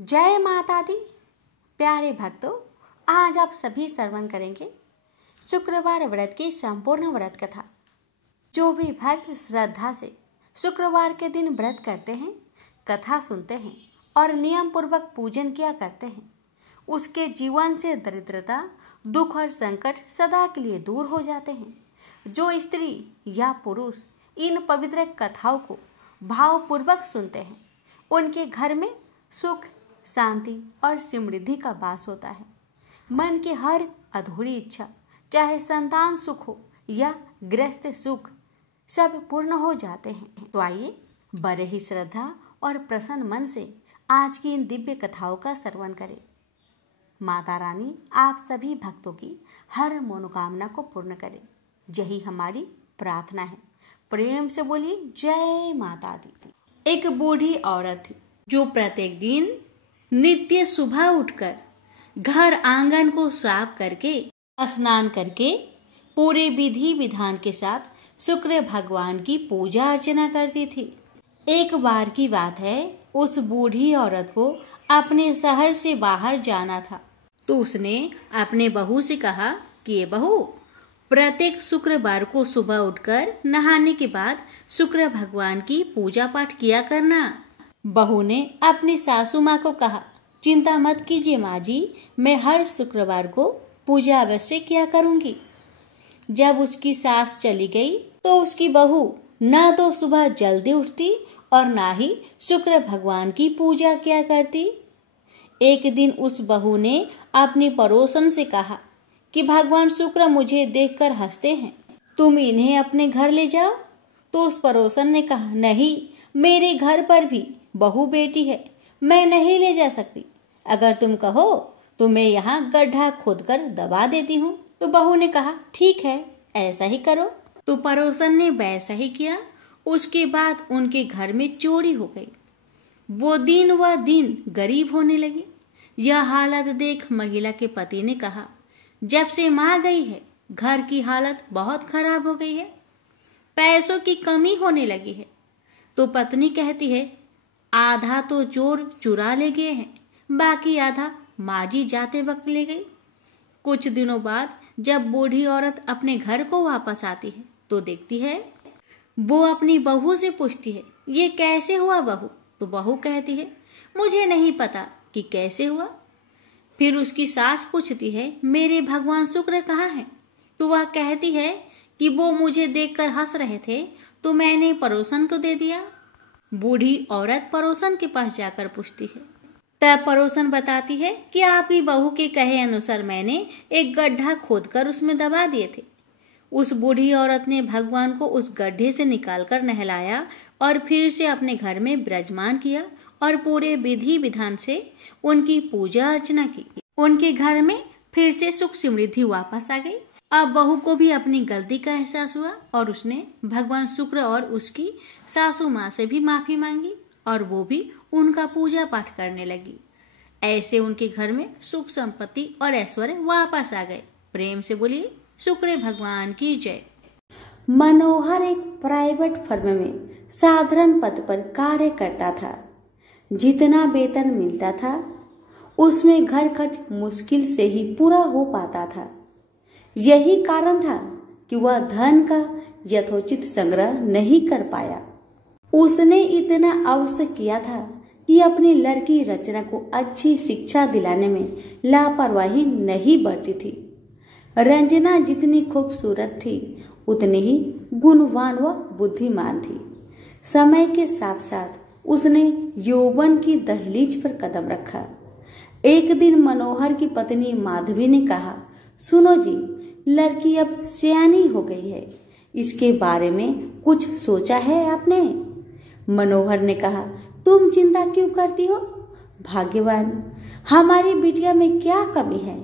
जय माता दी। प्यारे भक्तों, आज आप सभी श्रवण करेंगे शुक्रवार व्रत की संपूर्ण व्रत कथा। जो भी भक्त श्रद्धा से शुक्रवार के दिन व्रत करते हैं, कथा सुनते हैं और नियम पूर्वक पूजन किया करते हैं, उसके जीवन से दरिद्रता, दुख और संकट सदा के लिए दूर हो जाते हैं। जो स्त्री या पुरुष इन पवित्र कथाओं को भावपूर्वक सुनते हैं, उनके घर में सुख, शांति और समृद्धि का वास होता है। मन की हर अधूरी इच्छा, चाहे संतान सुख हो या गृहस्थ सुख, सब पूर्ण हो जाते हैं। तो आइए बड़े ही श्रद्धा और प्रसन्न मन से आज की इन दिव्य कथाओं का श्रवण करें। माता रानी आप सभी भक्तों की हर मनोकामना को पूर्ण करे, यही हमारी प्रार्थना है। प्रेम से बोलिए जय माता दी। एक बूढ़ी औरत थी जो प्रत्येक दिन नित्य सुबह उठकर घर आंगन को साफ करके, स्नान करके पूरे विधि विधान के साथ शुक्र भगवान की पूजा अर्चना करती थी। एक बार की बात है, उस बूढ़ी औरत को अपने शहर से बाहर जाना था, तो उसने अपने बहू से कहा कि ये बहू, प्रत्येक शुक्रवार को सुबह उठकर नहाने के बाद शुक्र भगवान की पूजा पाठ किया करना। बहू ने अपनी सासू माँ को कहा, चिंता मत कीजिए माँ जी, मैं हर शुक्रवार को पूजा अवश्य किया करूंगी। जब उसकी सास चली गई तो उसकी बहू न तो सुबह जल्दी उठती और ना ही शुक्र भगवान की पूजा किया करती। एक दिन उस बहू ने अपनी पड़ोसन से कहा कि भगवान शुक्र मुझे देखकर हंसते हैं, तुम इन्हें अपने घर ले जाओ। तो उस पड़ोसन ने कहा, नहीं, मेरे घर पर भी बहू बेटी है, मैं नहीं ले जा सकती। अगर तुम कहो तो मैं यहाँ गड्ढा खोदकर दबा देती हूँ। तो बहू ने कहा, ठीक है, ऐसा ही करो। तो पड़ोसन ने वैसा ही किया। उसके बाद उनके घर में चोरी हो गई। वो दिन व दिन गरीब होने लगी। यह हालत देख महिला के पति ने कहा, जब से माँ गई है घर की हालत बहुत खराब हो गई है, पैसों की कमी होने लगी है। तो पत्नी कहती है, आधा तो चोर चुरा ले गए हैं, बाकी आधा माँ जी जाते वक्त ले गई। कुछ दिनों बाद जब बूढ़ी औरत अपने घर को वापस आती है तो देखती है, वो अपनी बहू से पूछती है, ये कैसे हुआ बहू? तो बहू कहती है, मुझे नहीं पता कि कैसे हुआ। फिर उसकी सास पूछती है, मेरे भगवान शुक्र कहाँ हैं? तो वह कहती है कि वो मुझे देखकर हंस रहे थे, तो मैंने पड़ोसन को दे दिया। बूढ़ी औरत पड़ोसन के पास जाकर पूछती है, तब पड़ोसन बताती है कि आपकी बहू के कहे अनुसार मैंने एक गड्ढा खोदकर उसमें दबा दिए थे। उस बूढ़ी औरत ने भगवान को उस गड्ढे से निकालकर नहलाया और फिर से अपने घर में विराजमान किया और पूरे विधि विधान से उनकी पूजा अर्चना की। उनके घर में फिर से सुख समृद्धि वापस आ गई। अब बहू को भी अपनी गलती का एहसास हुआ और उसने भगवान शुक्र और उसकी सासू माँ से भी माफी मांगी और वो भी उनका पूजा पाठ करने लगी। ऐसे उनके घर में सुख संपत्ति और ऐश्वर्य वापस आ गए। प्रेम से बोलिए शुक्र भगवान की जय। मनोहर एक प्राइवेट फर्म में साधारण पद पर कार्य करता था। जितना वेतन मिलता था उसमें घर खर्च मुश्किल से ही पूरा हो पाता था। यही कारण था कि वह धन का यथोचित संग्रह नहीं कर पाया। उसने इतना अवश्य किया था कि अपनी लड़की रचना को अच्छी शिक्षा दिलाने में लापरवाही नहीं बरती थी। रंजना जितनी खूबसूरत थी उतनी ही गुणवान व बुद्धिमान थी। समय के साथ साथ उसने यौवन की दहलीज पर कदम रखा। एक दिन मनोहर की पत्नी माधवी ने कहा, सुनो जी, लड़की अब सयानी हो गई है, इसके बारे में कुछ सोचा है आपने? मनोहर ने कहा, तुम चिंता क्यों करती हो? भाग्यवान, हमारी बिटिया में क्या कमी है?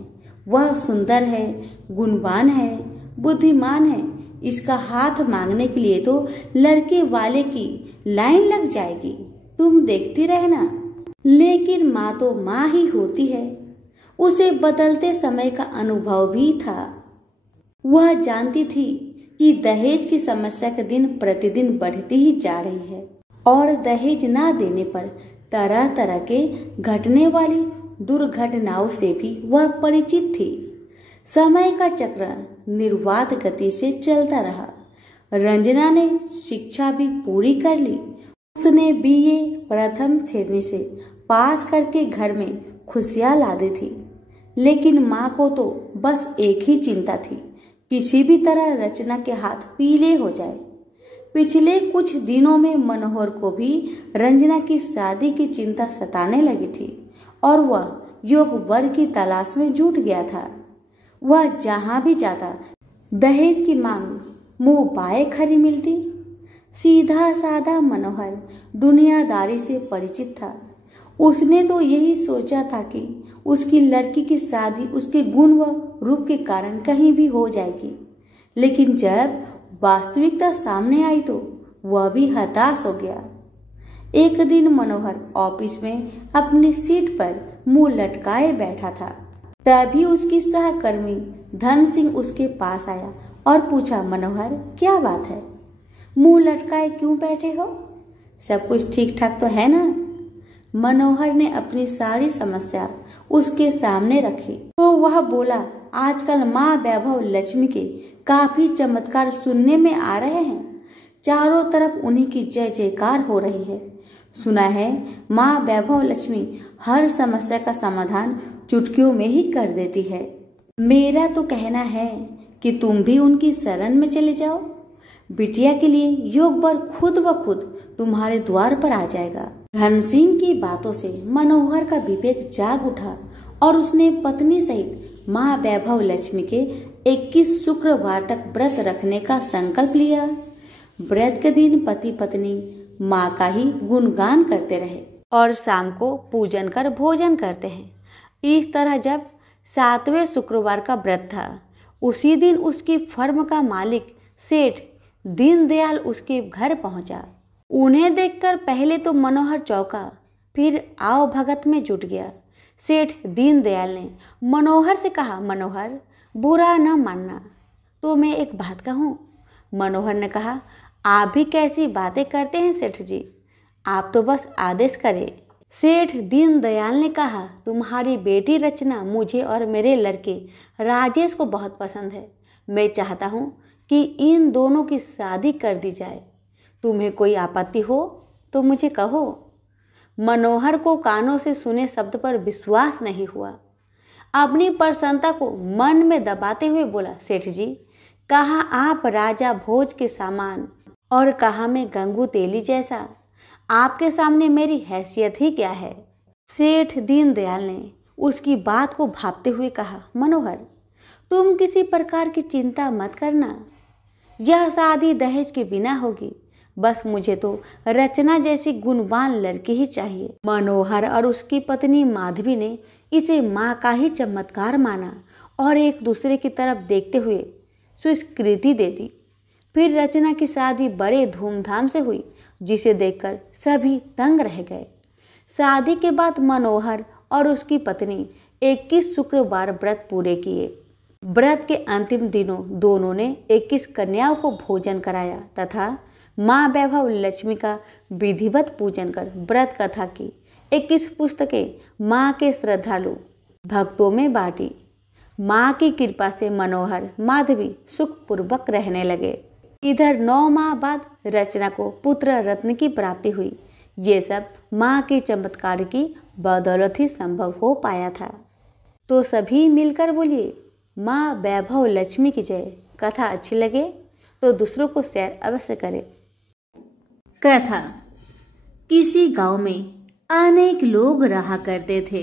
वह सुंदर है, गुणवान है, बुद्धिमान है। इसका हाथ मांगने के लिए तो लड़के वाले की लाइन लग जाएगी, तुम देखती रहना। लेकिन माँ तो माँ ही होती है। उसे बदलते समय का अनुभव भी था। वह जानती थी कि दहेज की समस्या के दिन प्रतिदिन बढ़ती ही जा रही है और दहेज ना देने पर तरह तरह के घटने वाली दुर्घटनाओं से भी वह परिचित थी। समय का चक्र निर्बाध गति से चलता रहा। रंजना ने शिक्षा भी पूरी कर ली। उसने बीए प्रथम श्रेणी से पास करके घर में खुशियां ला दी थी। लेकिन माँ को तो बस एक ही चिंता थी, किसी भी तरह रचना के हाथ पीले हो जाए। पिछले कुछ दिनों में मनोहर को भी रंजना की शादी की चिंता सताने लगी थी और वह योग वर की तलाश में जुट गया था। वह जहां भी जाता दहेज की मांग मुंह बाए खरी मिलती। सीधा साधा मनोहर दुनियादारी से परिचित था। उसने तो यही सोचा था कि उसकी लड़की की शादी उसके गुण व रूप के कारण कहीं भी हो जाएगी। लेकिन जब वास्तविकता सामने आई तो वह भी हताश हो गया। एक दिन मनोहर ऑफिस में अपनी सीट पर मुंह लटकाए बैठा था। तभी उसकी सहकर्मी धन सिंह उसके पास आया और पूछा, मनोहर क्या बात है, मुंह लटकाए क्यों बैठे हो? सब कुछ ठीक ठाक तो है ना? मनोहर ने अपनी सारी समस्या उसके सामने रखी तो वह बोला, आजकल माँ वैभव लक्ष्मी के काफी चमत्कार सुनने में आ रहे हैं। चारों तरफ उन्हीं की जय जयकार हो रही है। सुना है माँ वैभव लक्ष्मी हर समस्या का समाधान चुटकियों में ही कर देती है। मेरा तो कहना है कि तुम भी उनकी शरण में चले जाओ। बिटिया के लिए योग वर खुद ब खुद तुम्हारे द्वार पर आ जाएगा। धन सिंह की बातों से मनोहर का विवेक जाग उठा और उसने पत्नी सहित माँ वैभव लक्ष्मी के 21 शुक्रवार तक व्रत रखने का संकल्प लिया। व्रत के दिन पति पत्नी माँ का ही गुणगान करते रहे और शाम को पूजन कर भोजन करते हैं। इस तरह जब 7वें शुक्रवार का व्रत था, उसी दिन उसकी फर्म का मालिक सेठ दीनदयाल उसके घर पहुंचा। उन्हें देखकर पहले तो मनोहर चौंका, फिर आओ भगत में जुट गया। सेठ दीनदयाल ने मनोहर से कहा, मनोहर बुरा न मानना तो मैं एक बात कहूँ। मनोहर ने कहा, आप भी कैसी बातें करते हैं सेठ जी, आप तो बस आदेश करें। सेठ दीनदयाल ने कहा, तुम्हारी बेटी रचना मुझे और मेरे लड़के राजेश को बहुत पसंद है। मैं चाहता हूँ कि इन दोनों की शादी कर दी जाए। तुम्हें कोई आपत्ति हो तो मुझे कहो। मनोहर को कानों से सुने शब्द पर विश्वास नहीं हुआ। अपनी प्रसन्नता को मन में दबाते हुए बोला, सेठ जी, कहा आप राजा भोज के सामान और कहा मैं गंगू तेली जैसा। आपके सामने मेरी हैसियत ही क्या है? सेठ दीनदयाल ने उसकी बात को भांपते हुए कहा, मनोहर तुम किसी प्रकार की चिंता मत करना, यह शादी दहेज के बिना होगी। बस मुझे तो रचना जैसी गुणवान लड़की ही चाहिए। मनोहर और उसकी पत्नी माधवी ने इसे माँ का ही चमत्कार माना और एक दूसरे की तरफ देखते हुए स्वीकृति दे दी। फिर रचना की शादी बड़े धूमधाम से हुई, जिसे देखकर सभी दंग रह गए। शादी के बाद मनोहर और उसकी पत्नी 21 शुक्रवार व्रत पूरे किए। व्रत के अंतिम दिनों दोनों ने 21 कन्याओं को भोजन कराया तथा माँ वैभव लक्ष्मी का विधिवत पूजन कर व्रत कथा की 21 पुस्तकें माँ के श्रद्धालु भक्तों में बांटी। माँ की कृपा से मनोहर माधवी सुखपूर्वक रहने लगे। इधर 9 माह बाद रचना को पुत्र रत्न की प्राप्ति हुई। ये सब माँ के चमत्कार की बदौलत ही संभव हो पाया था। तो सभी मिलकर बोलिए, माँ वैभव लक्ष्मी की जय। कथा अच्छी लगे तो दूसरों को शेयर अवश्य करें। कथा। किसी गांव में अनेक लोग रहा करते थे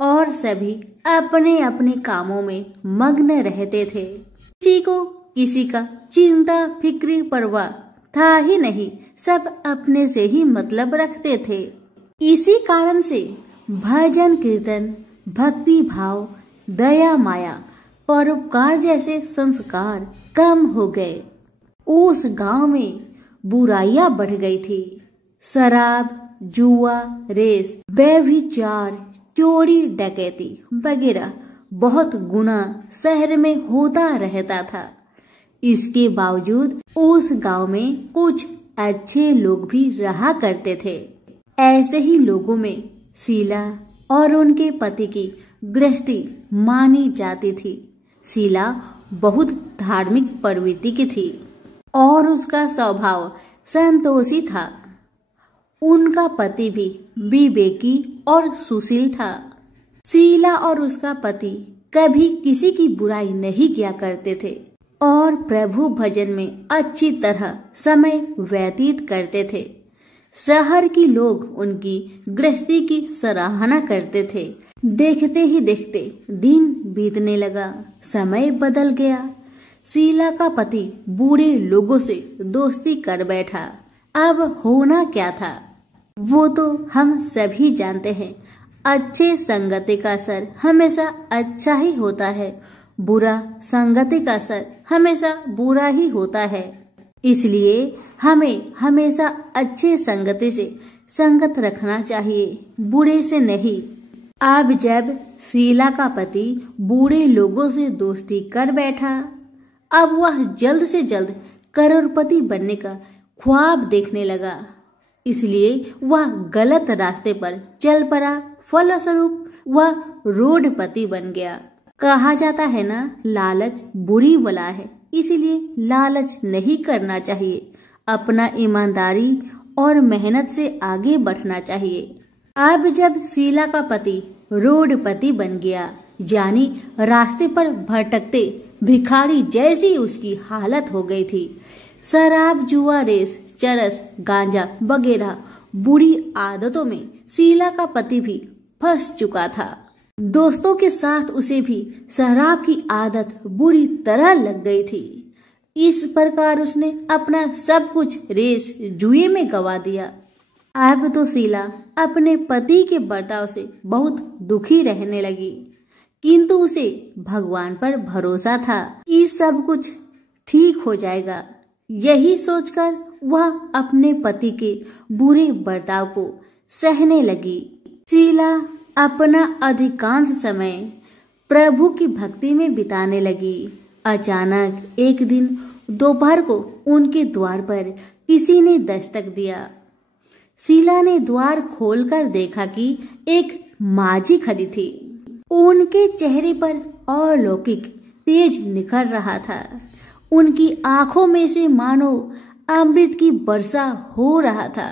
और सभी अपने अपने कामों में मग्न रहते थे। किसी को किसी का चिंता फिक्री परवाह था ही नहीं, सब अपने से ही मतलब रखते थे। इसी कारण से भजन कीर्तन, भक्ति भाव, दया माया, परोपकार जैसे संस्कार कम हो गए। उस गांव में बुराइयां बढ़ गई थी। शराब, जुआ, रेस, व्यभिचार, चोरी डकैती वगैरह बहुत गुना शहर में होता रहता था। इसके बावजूद उस गांव में कुछ अच्छे लोग भी रहा करते थे। ऐसे ही लोगों में शीला और उनके पति की गृहस्थी मानी जाती थी। शीला बहुत धार्मिक प्रवृत्ति की थी और उसका स्वभाव संतोषी था। उनका पति भी विवेकी और सुशील था। शीला और उसका पति कभी किसी की बुराई नहीं किया करते थे और प्रभु भजन में अच्छी तरह समय व्यतीत करते थे। शहर के लोग उनकी गृहस्थी की सराहना करते थे। देखते ही देखते दिन बीतने लगा, समय बदल गया। शीला का पति बुरे लोगों से दोस्ती कर बैठा। अब होना क्या था वो तो हम सभी जानते हैं। अच्छे संगति का असर हमेशा अच्छा ही होता है, बुरा संगति का असर हमेशा बुरा ही होता है। इसलिए हमें हमेशा अच्छे संगति से संगत रखना चाहिए, बुरे से नहीं। अब जब शीला का पति बुरे लोगों से दोस्ती कर बैठा, अब वह जल्द से जल्द करोड़पति बनने का ख्वाब देखने लगा। इसलिए वह गलत रास्ते पर चल पड़ा। फलस्वरूप वह रोडपति बन गया। कहा जाता है ना, लालच बुरी बला है, इसलिए लालच नहीं करना चाहिए। अपना ईमानदारी और मेहनत से आगे बढ़ना चाहिए। अब जब शीला का पति रोडपति बन गया, जानी रास्ते पर भटकते भिखारी जैसी उसकी हालत हो गई थी। शराब, जुआ, रेस, चरस, गांजा वगैरह बुरी आदतों में शीला का पति भी फंस चुका था। दोस्तों के साथ उसे भी शराब की आदत बुरी तरह लग गई थी। इस प्रकार उसने अपना सब कुछ रेस जुए में गवा दिया। अब तो शीला अपने पति के बर्ताव से बहुत दुखी रहने लगी, किंतु उसे भगवान पर भरोसा था कि सब कुछ ठीक हो जाएगा। यही सोचकर वह अपने पति के बुरे बर्ताव को सहने लगी। शीला अपना अधिकांश समय प्रभु की भक्ति में बिताने लगी। अचानक एक दिन दोपहर को उनके द्वार पर किसी ने दस्तक दिया। शीला ने द्वार खोलकर देखा कि एक माजी खड़ी थी। उनके चेहरे पर अलौकिक तेज निखर रहा था। उनकी आंखों में से मानो अमृत की वर्षा हो रहा था।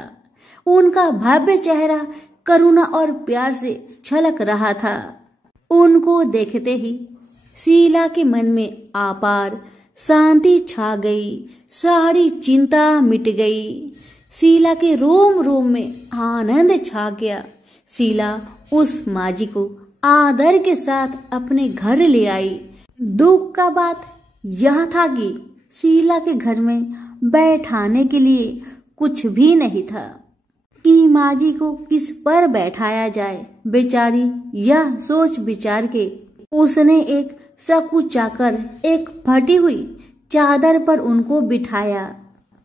उनका भव्य चेहरा करुणा और प्यार से छलक रहा था। उनको देखते ही शीला के मन में अपार शांति छा गई। सारी चिंता मिट गई। शीला के रोम रोम में आनंद छा गया। शीला उस माजी को आदर के साथ अपने घर ले आई। दुख का बात यह था कि शीला के घर में बैठाने के लिए कुछ भी नहीं था कि माजी को किस पर बैठाया जाए। बेचारी यह सोच विचार के उसने एक सकुचाकर एक फटी हुई चादर पर उनको बिठाया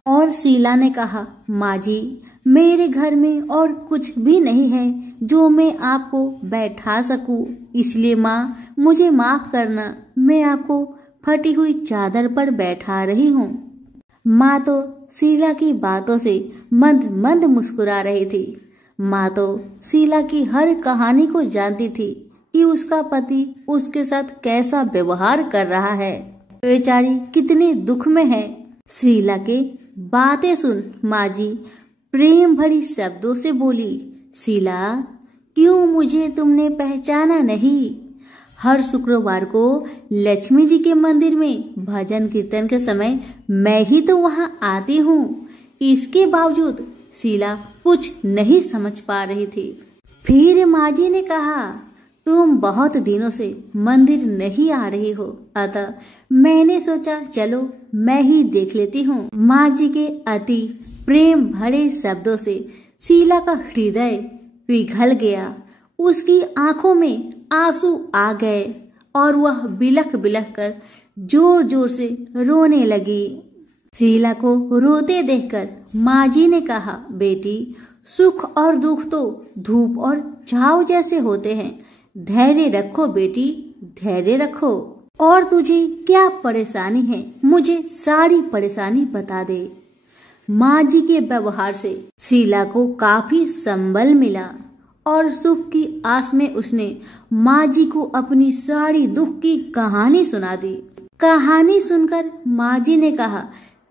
और शीला ने कहा, माजी, मेरे घर में और कुछ भी नहीं है जो मैं आपको बैठा सकूं, इसलिए माँ मुझे माफ करना, मैं आपको फटी हुई चादर पर बैठा रही हूँ। माँ तो शीला की बातों से मंद मंद मुस्कुरा रही थी। माँ तो शीला की हर कहानी को जानती थी कि उसका पति उसके साथ कैसा व्यवहार कर रहा है। बेचारी कितने दुख में है। शीला के बातें सुन माजी प्रेम भरी शब्दों से बोली, शीला, क्यों मुझे तुमने पहचाना नहीं? हर शुक्रवार को लक्ष्मी जी के मंदिर में भजन कीर्तन के समय मैं ही तो वहां आती हूँ। इसके बावजूद शीला कुछ नहीं समझ पा रही थी। फिर माजी ने कहा, तुम बहुत दिनों से मंदिर नहीं आ रही हो, अतः मैंने सोचा चलो मैं ही देख लेती हूँ। माजी के अति प्रेम भरे शब्दों से शीला का हृदय पिघल गया। उसकी आंखों में आंसू आ गए और वह बिलख बिलख कर जोर जोर से रोने लगी। शीला को रोते देखकर माजी ने कहा, बेटी, सुख और दुख तो धूप और छाव जैसे होते हैं। धैर्य रखो बेटी, धैर्य रखो। और तुझे क्या परेशानी है, मुझे सारी परेशानी बता दे। माँ जी के व्यवहार से शीला को काफी संबल मिला और सुख की आस में उसने माँ जी को अपनी सारी दुख की कहानी सुना दी। कहानी सुनकर माँ जी ने कहा,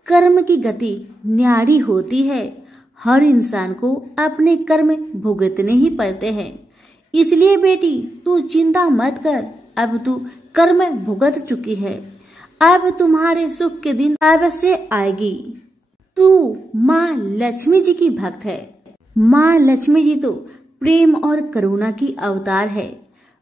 कर्म की गति न्यारी होती है। हर इंसान को अपने कर्म भुगतने ही पड़ते हैं। इसलिए बेटी तू चिंता मत कर, अब तू कर्म भुगत चुकी है। अब तुम्हारे सुख के दिन अवश्य आएगी। तू माँ लक्ष्मी जी की भक्त है। माँ लक्ष्मी जी तो प्रेम और करुणा की अवतार है।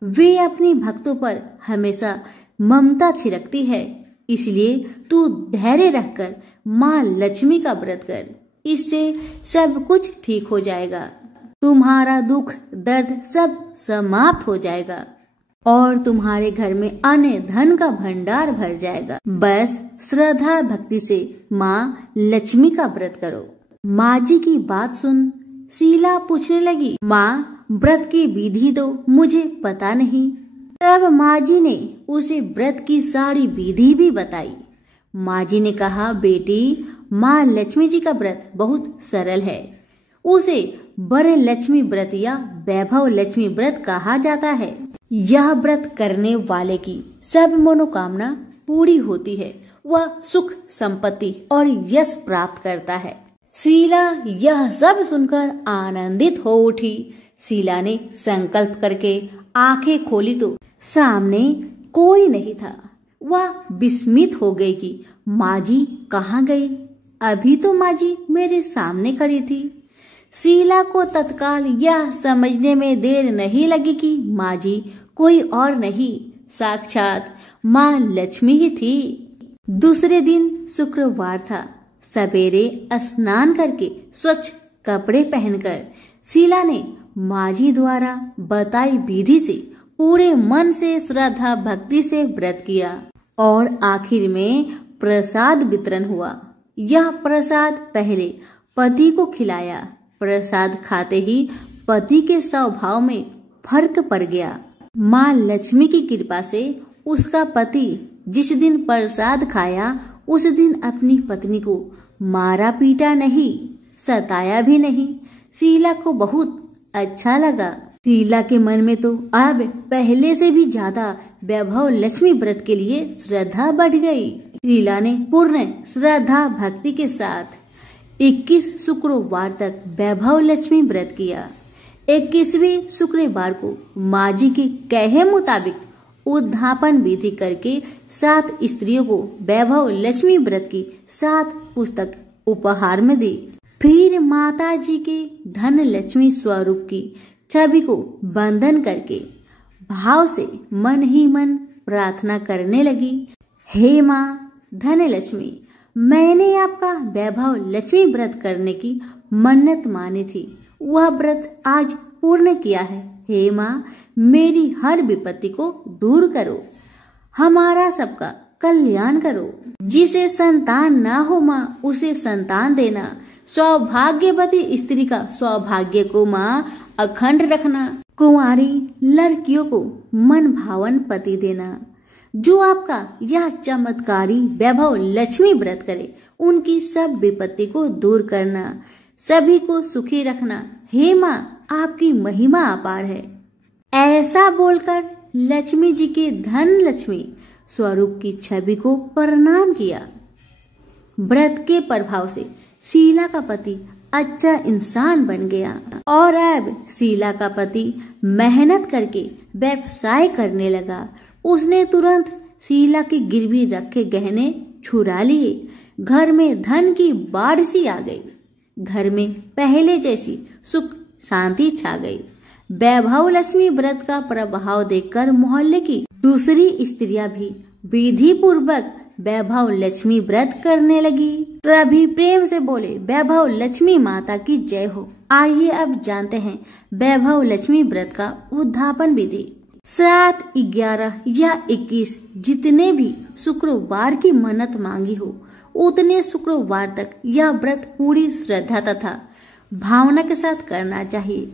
वे अपनी भक्तों पर हमेशा ममता छिड़कती है। इसलिए तू धैर्य रखकर माँ लक्ष्मी का व्रत कर, इससे सब कुछ ठीक हो जाएगा। तुम्हारा दुख दर्द सब समाप्त हो जाएगा और तुम्हारे घर में अन्न धन का भंडार भर जाएगा। बस श्रद्धा भक्ति से माँ लक्ष्मी का व्रत करो। माँ जी की बात सुन शीला पूछने लगी, माँ व्रत की विधि तो मुझे पता नहीं। तब माँ जी ने उसे व्रत की सारी विधि भी बताई। माँ जी ने कहा, बेटी माँ लक्ष्मी जी का व्रत बहुत सरल है। उसे वर लक्ष्मी व्रत या वैभव लक्ष्मी व्रत कहा जाता है। यह व्रत करने वाले की सब मनोकामना पूरी होती है। वह सुख संपत्ति और यश प्राप्त करता है। शीला यह सब सुनकर आनंदित हो उठी। शीला ने संकल्प करके आंखें खोली तो सामने कोई नहीं था। वह विस्मित हो गई कि माँ जी कहाँ गई? अभी तो माँ जी मेरे सामने खड़ी थी। शीला को तत्काल यह समझने में देर नहीं लगी कि माँ जी कोई और नहीं, साक्षात माँ लक्ष्मी ही थी। दूसरे दिन शुक्रवार था। सवेरे स्नान करके स्वच्छ कपड़े पहनकर शीला ने माँ जी द्वारा बताई विधि से पूरे मन से श्रद्धा भक्ति से व्रत किया और आखिर में प्रसाद वितरण हुआ। यह प्रसाद पहले पति को खिलाया। प्रसाद खाते ही पति के स्वभाव में फर्क पड़ गया। माँ लक्ष्मी की कृपा से उसका पति जिस दिन प्रसाद खाया उस दिन अपनी पत्नी को मारा पीटा नहीं, सताया भी नहीं। शीला को बहुत अच्छा लगा। शीला के मन में तो अब पहले से भी ज्यादा वैभव लक्ष्मी व्रत के लिए श्रद्धा बढ़ गई। शीला ने पूर्ण श्रद्धा भक्ति के साथ 21 शुक्रवार तक वैभव लक्ष्मी व्रत किया। 21वें शुक्रवार को माँ जी के कहे मुताबिक उद्धापन विधि करके 7 स्त्रियों को वैभव लक्ष्मी व्रत की 7 पुस्तक उपहार में दी। फिर माता जी के धन लक्ष्मी स्वरूप की छवि को बंधन करके भाव से मन ही मन प्रार्थना करने लगी, हे माँ धन लक्ष्मी, मैंने आपका वैभव लक्ष्मी व्रत करने की मन्नत मानी थी। वह व्रत आज पूर्ण किया है। हे माँ, मेरी हर विपत्ति को दूर करो, हमारा सबका कल्याण करो। जिसे संतान ना हो माँ उसे संतान देना। सौभाग्यवती स्त्री का सौभाग्य को माँ अखंड रखना। कुंवारी लड़कियों को मन भावन पति देना। जो आपका यह चमत्कारी वैभव लक्ष्मी व्रत करे उनकी सब विपत्ति को दूर करना, सभी को सुखी रखना। हे माँ, आपकी महिमा अपार है। ऐसा बोलकर लक्ष्मी जी के धन लक्ष्मी स्वरूप की छवि को प्रणाम किया। व्रत के प्रभाव से शीला का पति अच्छा इंसान बन गया और अब शीला का पति मेहनत करके व्यवसाय करने लगा। उसने तुरंत शीला की गिरवी रखे गहने छुड़ा लिए। घर में धन की बाढ़ सी आ गई। घर में पहले जैसी सुख शांति छा गई। वैभव लक्ष्मी व्रत का प्रभाव देखकर मोहल्ले की दूसरी स्त्रियां भी विधि पूर्वक वैभव लक्ष्मी व्रत करने लगी। सभी प्रेम से बोले, वैभव लक्ष्मी माता की जय हो। आइए अब जानते हैं वैभव लक्ष्मी व्रत का उद्धापन विधि। 7, 11 या 21 जितने भी शुक्रवार की मन्नत मांगी हो उतने शुक्रवार तक यह व्रत पूरी श्रद्धा तथा भावना के साथ करना चाहिए।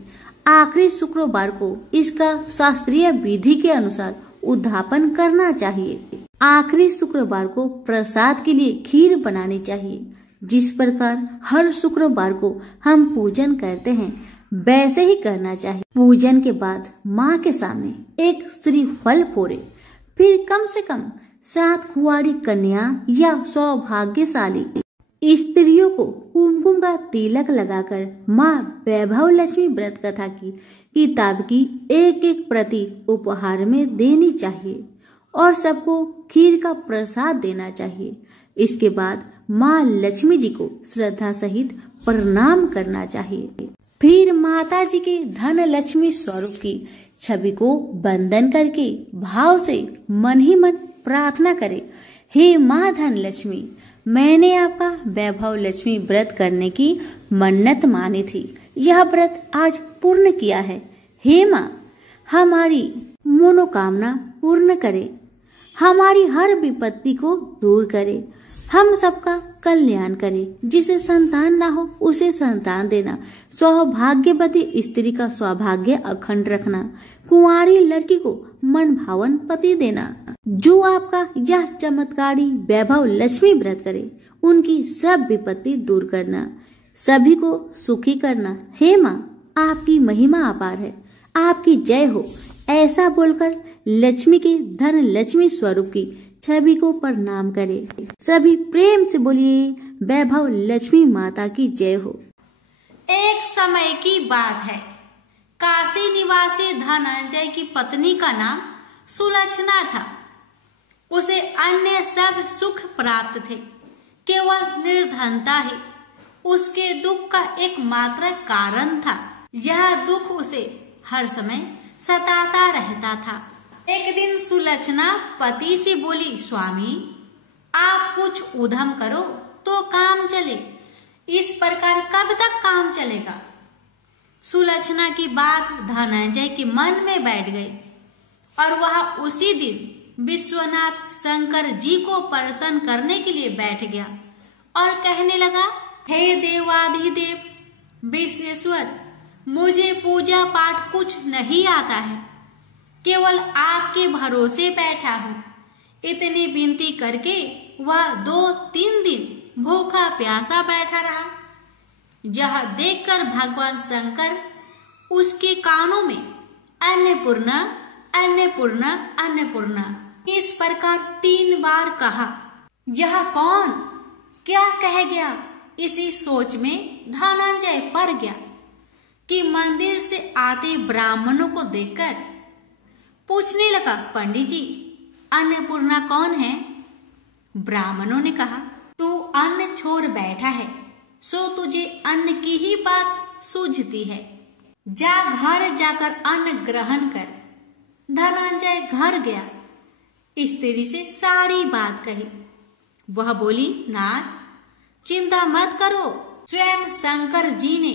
आखिरी शुक्रवार को इसका शास्त्रीय विधि के अनुसार उद्धापन करना चाहिए। आखिरी शुक्रवार को प्रसाद के लिए खीर बनानी चाहिए। जिस प्रकार हर शुक्रवार को हम पूजन करते हैं वैसे ही करना चाहिए। पूजन के बाद माँ के सामने एक श्रीफल फोड़े, फिर कम से कम 7 कुंवारी कन्या या सौभाग्यशाली स्त्रियों को कुमकुम का तिलक लगाकर माँ वैभव लक्ष्मी व्रत कथा की किताब की एक प्रति उपहार में देनी चाहिए और सबको खीर का प्रसाद देना चाहिए। इसके बाद माँ लक्ष्मी जी को श्रद्धा सहित प्रणाम करना चाहिए। फिर माता जी के धन लक्ष्मी स्वरूप की छवि को वंदन करके भाव से मन ही मन प्रार्थना करें, हे माँ धन लक्ष्मी, मैंने आपका वैभव लक्ष्मी व्रत करने की मन्नत मानी थी। यह व्रत आज पूर्ण किया है। हे माँ, हमारी मनोकामना पूर्ण करे, हमारी हर विपत्ति को दूर करे, हम सबका कल्याण करे। जिसे संतान ना हो उसे संतान देना, सौभाग्यवती स्त्री का सौभाग्य अखंड रखना, कुंवारी लड़की को मन भावन पति देना। जो आपका यह चमत्कारी वैभव लक्ष्मी व्रत करे उनकी सब विपत्ति दूर करना, सभी को सुखी करना। हे माँ, आपकी महिमा अपार है, आपकी जय हो। ऐसा बोलकर लक्ष्मी के धन लक्ष्मी स्वरूप की छवि को प्रणाम करे। सभी प्रेम से बोलिए, वैभव लक्ष्मी माता की जय हो। एक समय की बात है, काशी निवासी धनंजय की पत्नी का नाम सुलक्षणा था। उसे अन्य सब सुख प्राप्त थे, केवल निर्धनता ही उसके दुख का एकमात्र कारण था। यह दुख उसे हर समय सताता रहता था। एक दिन सुलक्षणा पति से बोली, स्वामी, आप कुछ उद्यम करो तो काम चले, इस प्रकार कब तक काम चलेगा? सुलक्षणा की बात धनंजय के मन में बैठ गई और वह उसी दिन विश्वनाथ शंकर जी को प्रसन्न करने के लिए बैठ गया और कहने लगा, हे देवाधिदेव विश्वेश्वर, मुझे पूजा पाठ कुछ नहीं आता है, केवल आपके भरोसे बैठा हूँ। इतनी विनती करके वह 2-3 दिन भूखा प्यासा बैठा रहा। यह देखकर भगवान शंकर उसके कानों में अन्नपूर्णा अन्नपूर्णा अन्नपूर्णा इस प्रकार 3 बार कहा। यह कौन क्या कह गया? इसी सोच में धनंजय पड़ गया कि मंदिर से आते ब्राह्मणों को देखकर पूछने लगा, पंडित जी, अन्नपूर्णा कौन है? ब्राह्मणों ने कहा, तू अन्न छोड़ बैठा है, सो तुझे अन्न की ही बात सूझती है। जा घर जाकर अन्न ग्रहण कर। धनंजय घर गया, स्त्री से सारी बात कही। वह बोली, नाथ, चिंता मत करो, स्वयं शंकर जी ने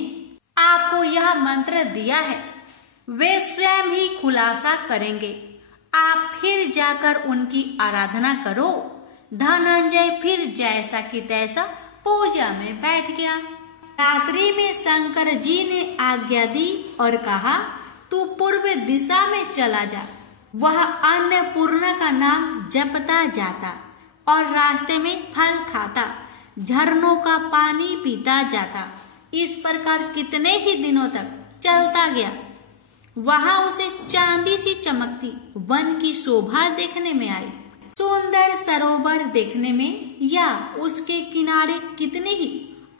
आपको यह मंत्र दिया है, वे स्वयं ही खुलासा करेंगे, आप फिर जाकर उनकी आराधना करो। धनंजय फिर जैसा कि तैसा पूजा में बैठ गया। रात्रि में शंकर जी ने आज्ञा दी और कहा, तू पूर्व दिशा में चला जा। वह अन्नपूर्णा का नाम जपता जाता और रास्ते में फल खाता, झरनों का पानी पीता जाता। इस प्रकार कितने ही दिनों तक चलता गया। वहां उसे चांदी सी चमकती वन की शोभा देखने में आई। सुंदर सरोवर देखने में या उसके किनारे कितनी ही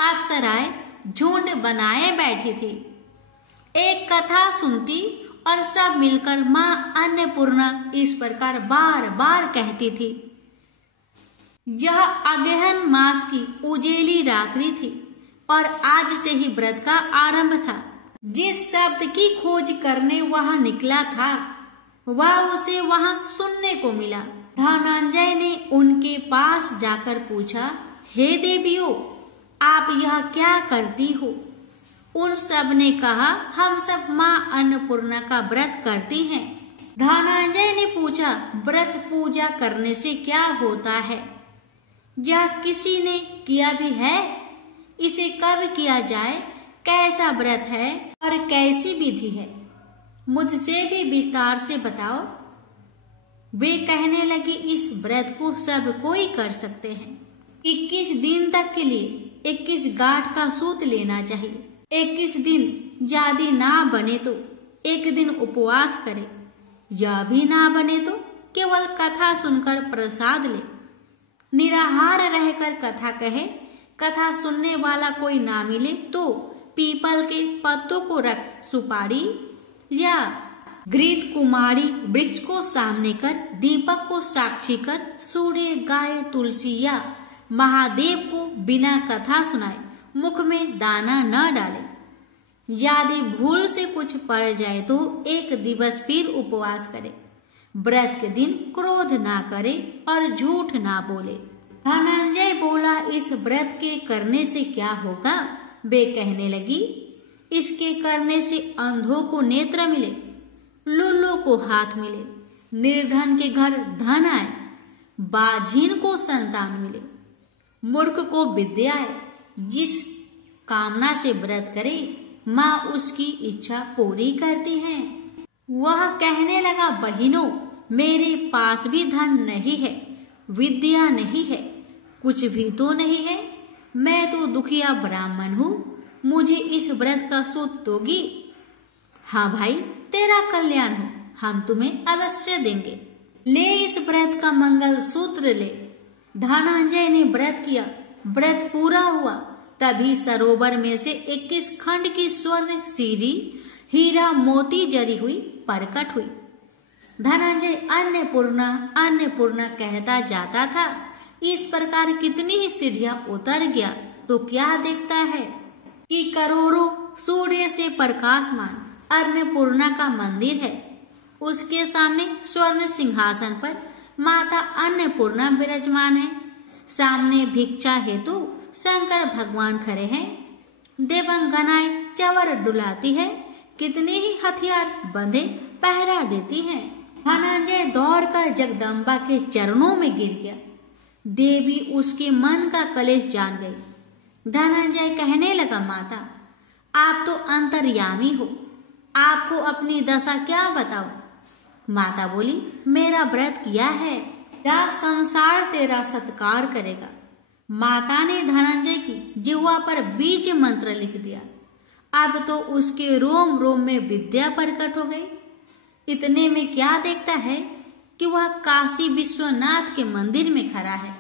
अप्सराएं झुंड बनाए बैठी थी। एक कथा सुनती और सब मिलकर माँ अन्नपूर्णा इस प्रकार बार बार कहती थी। यह अगहन मास की उजेली रात्रि थी और आज से ही व्रत का आरंभ था। जिस शब्द की खोज करने वहां निकला था वह उसे वहां सुनने को मिला। धनंजय ने उनके पास जाकर पूछा, हे देवियों, आप यह क्या करती हो? उन सब ने कहा, हम सब माँ अन्नपूर्णा का व्रत करती हैं। धनंजय ने पूछा, व्रत पूजा करने से क्या होता है? यह किसी ने किया भी है? इसे कब किया जाए? कैसा व्रत है और कैसी विधि है? मुझसे भी विस्तार से बताओ। वे कहने लगे, इस व्रत को सब कोई कर सकते हैं। 21 दिन तक के लिए 21 गांठ का सूत लेना चाहिए। 21 दिन यदि ना बने तो एक दिन उपवास करे, यह भी ना बने तो केवल कथा सुनकर प्रसाद ले। निराहार रहकर कथा कहे, कथा सुनने वाला कोई ना मिले तो पीपल के पत्तों को रख सुपारी या घृत कुमारी वृक्ष को सामने कर, दीपक को साक्षी कर, सूर्य गाय तुलसी या महादेव को बिना कथा सुनाए मुख में दाना न डाले। यदि भूल से कुछ पड़ जाए तो एक दिवस फिर उपवास करे। व्रत के दिन क्रोध ना करे और झूठ ना बोले। धनंजय बोला, इस व्रत के करने से क्या होगा? वे कहने लगी, इसके करने से अंधों को नेत्र मिले, लुल्लों को हाथ मिले, निर्धन के घर धन आए, बाझीन को संतान मिले, मूर्ख को विद्या आए। जिस कामना से व्रत करे माँ उसकी इच्छा पूरी करती है। वह कहने लगा, बहिनों, मेरे पास भी धन नहीं है, विद्या नहीं है, कुछ भी तो नहीं है। मैं तो दुखिया ब्राह्मण हूँ, मुझे इस व्रत का सूत दोगी? हाँ भाई, तेरा कल्याण हो, हम तुम्हें अवश्य देंगे। ले इस व्रत का मंगल सूत्र ले। धनंजय ने व्रत किया, व्रत पूरा हुआ। तभी सरोवर में से 21 खंड की स्वर्ण सीरी हीरा मोती जरी हुई प्रकट हुई। धनंजय अन्नपूर्णा अन्नपूर्णा कहता जाता था। इस प्रकार कितनी ही सीढ़ियां उतर गया तो क्या देखता है कि करोड़ों सूर्य से प्रकाशमान अन्नपूर्णा का मंदिर है। उसके सामने स्वर्ण सिंहासन पर माता अन्नपूर्णा विराजमान है। सामने भिक्षा हेतु शंकर भगवान खड़े हैं। देवंगनाएं चवर डुलाती है, कितने ही हथियार बंधे पहरा देती हैं। धनंजय दौड़कर जगदम्बा के चरणों में गिर गया। देवी उसके मन का कलेश जान गई। धनंजय कहने लगा, माता, आप तो अंतर्यामी हो, आपको अपनी दशा क्या बताओ? माता बोली, मेरा व्रत किया है, क्या संसार तेरा सत्कार करेगा। माता ने धनंजय की जिह्वा पर बीज मंत्र लिख दिया। अब तो उसके रोम रोम में विद्या प्रकट हो गई। इतने में क्या देखता है कि वह काशी विश्वनाथ के मंदिर में खड़ा है।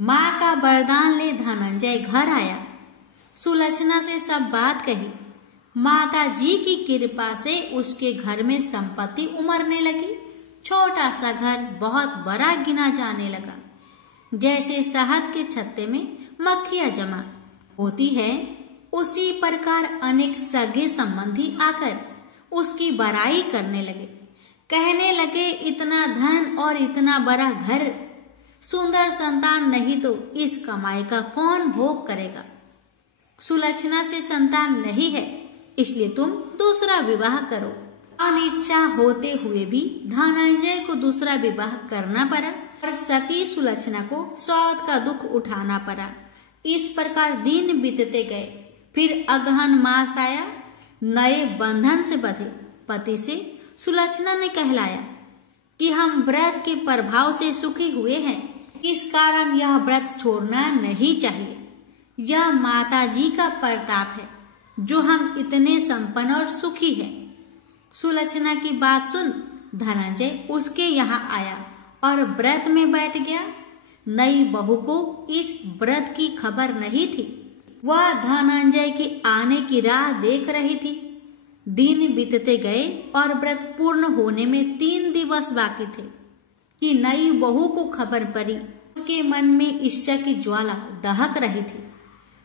माँ का वरदान ले धनंजय घर आया। सुलक्षणा से सब बात कही। माता जी की कृपा से उसके घर में संपत्ति उमड़ने लगी। छोटा सा घर बहुत बड़ा गिना जाने लगा। जैसे शहद के छत्ते में मक्खियां जमा होती है, उसी प्रकार अनेक सगे संबंधी आकर उसकी बड़ाई करने लगे। कहने लगे, इतना धन और इतना बड़ा घर, सुंदर संतान नहीं तो इस कमाई का कौन भोग करेगा। सुलक्षणा से संतान नहीं है, इसलिए तुम दूसरा विवाह करो। अनिच्छा होते हुए भी धनंजय को दूसरा विवाह करना पड़ा और सती सुलक्षणा को सौत का दुख उठाना पड़ा। इस प्रकार दिन बीतते गए। फिर अगहन मास आया। नए बंधन से बंधे पति से सुलक्षणा ने कहलाया कि हम व्रत के प्रभाव से सुखी हुए हैं, इस कारण यह व्रत छोड़ना नहीं चाहिए। यह माता जी का प्रताप है जो हम इतने संपन्न और सुखी हैं। सुलक्षणा की बात सुन धनंजय उसके यहाँ आया और व्रत में बैठ गया। नई बहू को इस व्रत की खबर नहीं थी। वह धनंजय के आने की राह देख रही थी। दिन बीतते गए और व्रत पूर्ण होने में 3 दिवस बाकी थे कि नई बहू को खबर पड़ी। उसके मन में ईर्ष्या की ज्वाला दहक रही थी।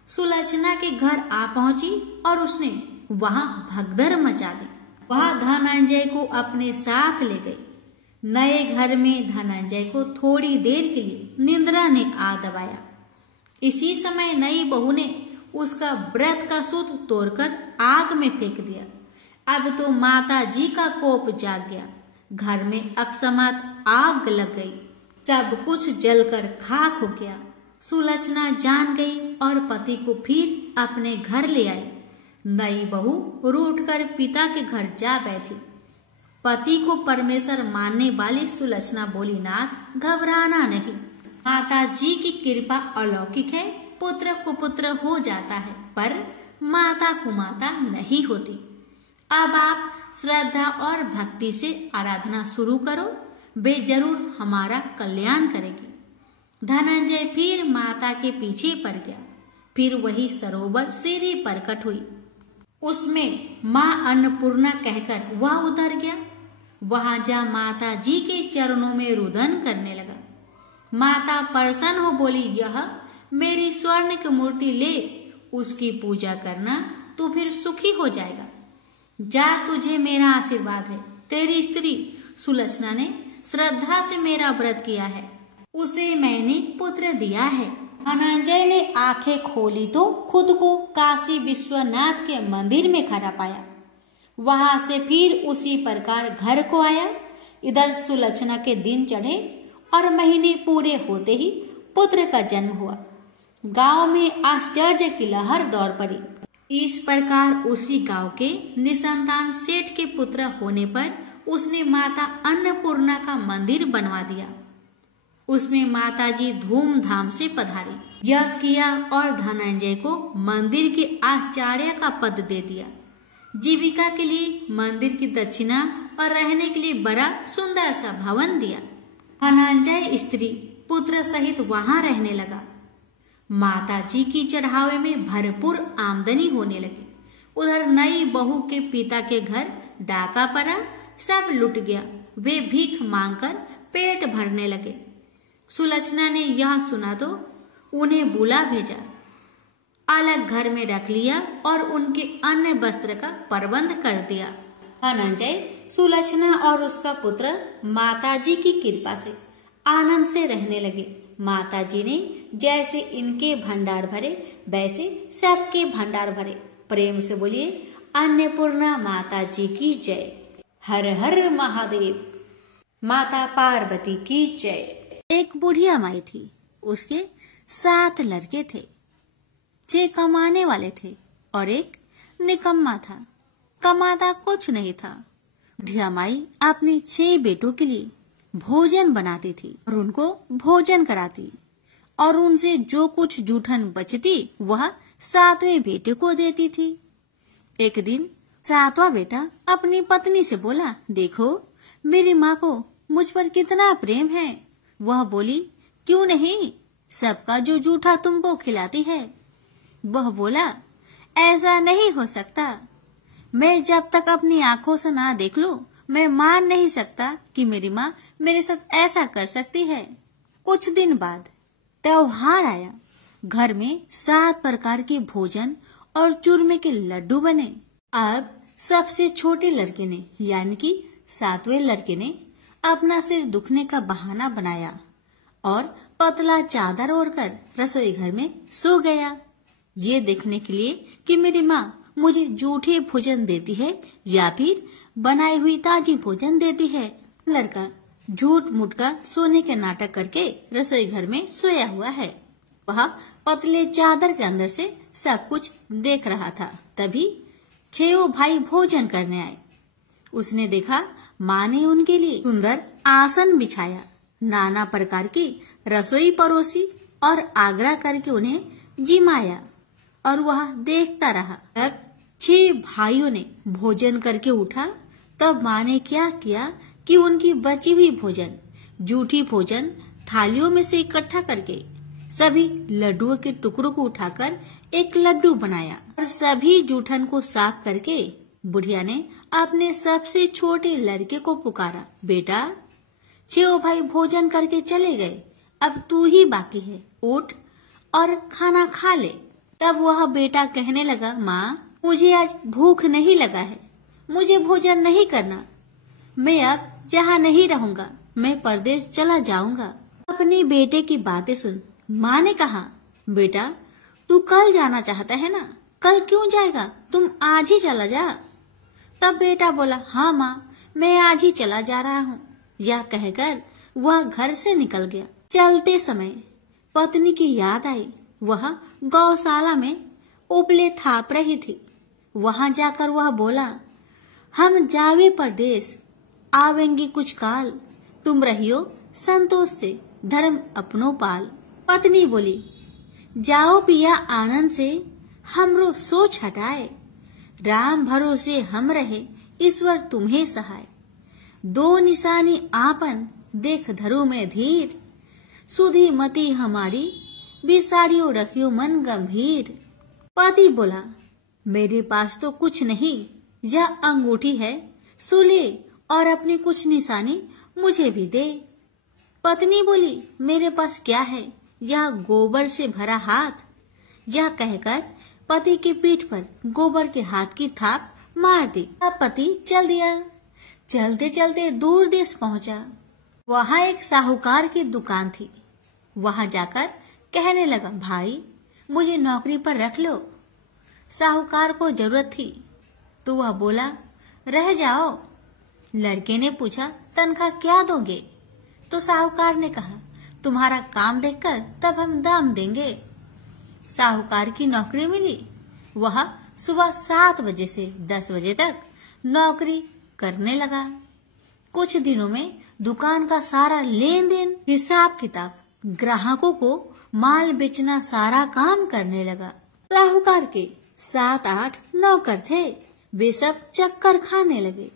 सुलक्षणा के घर आ पहुंची और उसने वहां भगदड़ मचा दी। वह धनंजय को अपने साथ ले गई। नए घर में धनंजय को थोड़ी देर के लिए निद्रा ने आ दबाया। इसी समय नई बहू ने उसका व्रत का सूत तोड़कर आग में फेंक दिया। अब तो माता जी का कोप जाग गया। घर में अकस्मात आग लग गई। सब कुछ जलकर खाक हो गया। सुलक्षणा जान गई और पति को फिर अपने घर ले आई। नई बहू रूठकर पिता के घर जा बैठी। पति को परमेश्वर मानने वाली सुलक्षणा बोली, नाथ, घबराना नहीं, माता जी की कृपा अलौकिक है, पुत्र कुपुत्र हो जाता है, पर माता कुमाता नहीं होती। अब आप श्रद्धा और भक्ति से आराधना शुरू करो, वे जरूर हमारा कल्याण करेगी। धनंजय फिर माता के पीछे पड़ गया। फिर वही सरोवर सीढ़ी प्रकट हुई, उसमें माँ अन्नपूर्णा कहकर वह उतर गया। वहां जा माता जी के चरणों में रुदन करने लगा। माता प्रसन्न हो बोली, यह मेरी स्वर्ण की मूर्ति ले, उसकी पूजा करना, तू फिर सुखी हो जाएगा। जा, तुझे मेरा आशीर्वाद है। तेरी स्त्री सुलक्षणा ने श्रद्धा से मेरा व्रत किया है, उसे मैंने पुत्र दिया है। धनंजय ने आंखें खोली तो खुद को काशी विश्वनाथ के मंदिर में खड़ा पाया। वहां से फिर उसी प्रकार घर को आया। इधर सुलक्षणा के दिन चढ़े और महीने पूरे होते ही पुत्र का जन्म हुआ। गांव में आश्चर्य की लहर दौड़ पड़ी। इस प्रकार उसी गांव के निसंतान सेठ के पुत्र होने पर उसने माता अन्नपूर्णा का मंदिर बनवा दिया। उसमें माताजी धूमधाम से पधारी, यज्ञ किया और धनंजय को मंदिर के आचार्य का पद दे दिया। जीविका के लिए मंदिर की दक्षिणा और रहने के लिए बड़ा सुंदर सा भवन दिया। धनंजय स्त्री पुत्र सहित वहां रहने लगा। माताजी की चढ़ावे में भरपूर आमदनी होने लगी। उधर नई बहू के पिता के घर डाका पड़ा, सब लुट गया। वे भीख मांगकर पेट भरने लगे। सुलक्षणा ने यह सुना तो उन्हें बुला भेजा, अलग घर में रख लिया और उनके अन्य वस्त्र का प्रबंध कर दिया। धनंजय, सुलक्षणा और उसका पुत्र माताजी की कृपा से आनंद से रहने लगे। माताजी ने जैसे इनके भंडार भरे, वैसे सबके भंडार भरे। प्रेम से बोलिए, अन्नपूर्णा माताजी की जय। हर हर महादेव। माता पार्वती की जय। एक बुढ़िया माई थी, उसके 7 लड़के थे। 6 कमाने वाले थे और एक निकम्मा था, कमाता कुछ नहीं था। बुढ़िया माई अपने 6 बेटों के लिए भोजन बनाती थी और उनको भोजन कराती, और उनसे जो कुछ जूठन बचती वह 7वें बेटे को देती थी। एक दिन 7वां बेटा अपनी पत्नी से बोला, देखो मेरी माँ को मुझ पर कितना प्रेम है। वह बोली, क्यों नहीं, सबका जो जूठा तुमको खिलाती है। वह बोला, ऐसा नहीं हो सकता। मैं जब तक अपनी आंखों से ना देख लूं, मैं मान नहीं सकता कि मेरी माँ मेरे साथ ऐसा कर सकती है। कुछ दिन बाद त्योहार आया। घर में 7 प्रकार के भोजन और चूरमे के लड्डू बने। अब सबसे छोटे लड़के ने, यानी कि 7वें लड़के ने, अपना सिर दुखने का बहाना बनाया और पतला चादर ओढ़कर रसोई घर में सो गया, ये देखने के लिए कि मेरी माँ मुझे जूठे भोजन देती है या फिर बनाई हुई ताजी भोजन देती है। लड़का झूठ मूठ का सोने के नाटक करके रसोई घर में सोया हुआ है। वह पतले चादर के अंदर से सब कुछ देख रहा था। तभी 6 भाई भोजन करने आए। उसने देखा माँ ने उनके लिए सुंदर आसन बिछाया, नाना प्रकार की रसोई परोसी और आग्रह करके उन्हें जिमाया, और वह देखता रहा। तब 6 भाइयों ने भोजन करके उठा। तब माँ ने क्या किया कि उनकी बची हुई भोजन, जूठी भोजन थालियों में से इकट्ठा करके सभी लड्डुओं के टुकड़ों को उठाकर एक लड्डू बनाया और सभी जूठन को साफ करके बुढ़िया ने अपने सबसे छोटे लड़के को पुकारा, बेटा 6 भाई भोजन करके चले गए, अब तू ही बाकी है, उठ और खाना खा ले। तब वह बेटा कहने लगा, माँ मुझे आज भूख नहीं लगा है, मुझे भोजन नहीं करना, मैं अब जहाँ नहीं रहूंगा, मैं परदेश चला जाऊंगा। अपने बेटे की बातें सुन माँ ने कहा, बेटा तू कल जाना चाहता है ना, कल क्यों जाएगा, तुम आज ही चला जा। तब बेटा बोला, हाँ माँ मैं आज ही चला जा रहा हूँ। यह कहकर वह घर से निकल गया। चलते समय पत्नी की याद आई। वह गौशाला में उपले थाप रही थी। वहां जाकर वह बोला, हम जावे परदेश, आवेंगे कुछ काल, तुम रहियो संतोष से, धर्म अपनो पाल। पत्नी बोली, जाओ पिया आनंद से हमरो सोच हटाए, राम भरोसे हम रहे ईश्वर तुम्हें सहाय। दो निशानी आपन देख धरो में धीर, सुधी मती हमारी बिसारियो रखियो मन गंभीर। पति बोला मेरे पास तो कुछ नहीं, यह अंगूठी है सुले और अपनी कुछ निशानी मुझे भी दे। पत्नी बोली मेरे पास क्या है, यह गोबर से भरा हाथ। यह कहकर पति की पीठ पर गोबर के हाथ की थाप मार दी। अब पति चल दिया। चलते चलते दूर देश पहुंचा। वहां एक साहूकार की दुकान थी। वहां जाकर कहने लगा भाई मुझे नौकरी पर रख लो। साहूकार को जरूरत थी तो वह बोला रह जाओ। लड़के ने पूछा तनख्वाह क्या दोगे? तो साहूकार ने कहा तुम्हारा काम देखकर तब हम दाम देंगे। साहूकार की नौकरी मिली। वह सुबह 7 बजे से 10 बजे तक नौकरी करने लगा। कुछ दिनों में दुकान का सारा लेन देन, हिसाब किताब, ग्राहकों को माल बेचना सारा काम करने लगा। साहूकार के 7-8 नौकर थे। वे सब चक्कर खाने लगे।